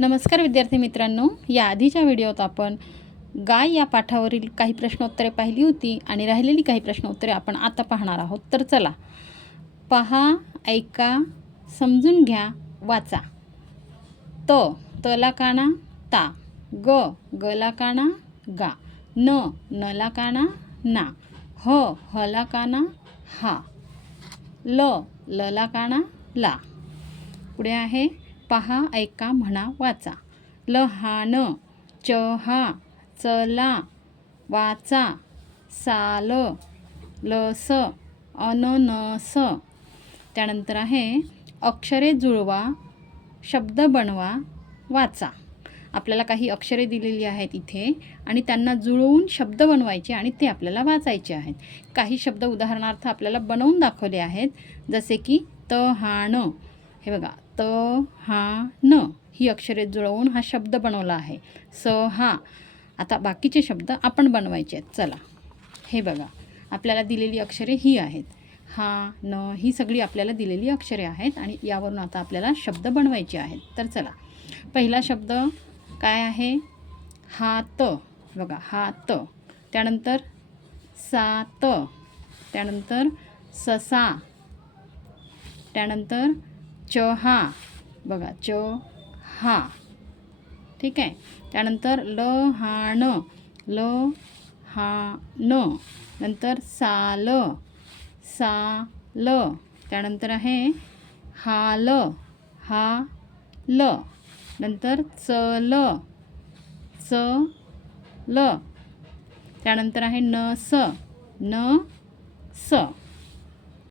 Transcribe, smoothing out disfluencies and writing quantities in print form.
नमस्कार विद्यार्थी मित्रांनो, या आधीच्या व्हिडिओत आपण गाय या पाठावरील काही प्रश्नोत्तरे पाहिली होती आणि राहिलेली काही प्रश्नोत्तरे आपण आता पाहणार आहोत. तर चला पहा, ऐका, समजून घ्या, वाचा. तला काना ता, गला काना गा, नला काना ना, हला काना हा, लला काना ला. पुढे आहे पहा, ऐका, म्हणा, वाचा. लहान, चहा, चला, वाचा, साल, लस, अननस. त्यानंतर आहे अक्षरे जुळवा, शब्द बनवा, वाचा. आपल्याला काही अक्षरे दिलेली आहेत इथे आणि त्यांना जुळवून शब्द बनवायचे आणि ते आपल्याला वाचायचे आहेत. काही शब्द उदाहरणार्थ आपल्याला बनवून दाखवले आहेत, जसे की तहान. हे बघा, तहान ही अक्षरे जुळवून हा शब्द बनवला आहे. सहा. आता बाकीचे शब्द आपण बनवायचे आहेत. चला, हे बघा, आपल्याला दिलेली अक्षरे ही आहेत. हा, न ही सगळी आपल्याला दिलेली अक्षरे आहेत आणि यावरून आता आपल्याला शब्द बनवायचे आहेत. तर चला, पहिला शब्द काय आहे? हात. बघा, हात. त्यानंतर सात. त्यानंतर ससा. त्यानंतर चहा. बघा, चहा. ठीक आहे. त्यानंतर लहान, लहान. नंतर साल, साल. त्यानंतर आहे हाल, हाल. नंतर चल, चल. त्यानंतर आहे नस, नस.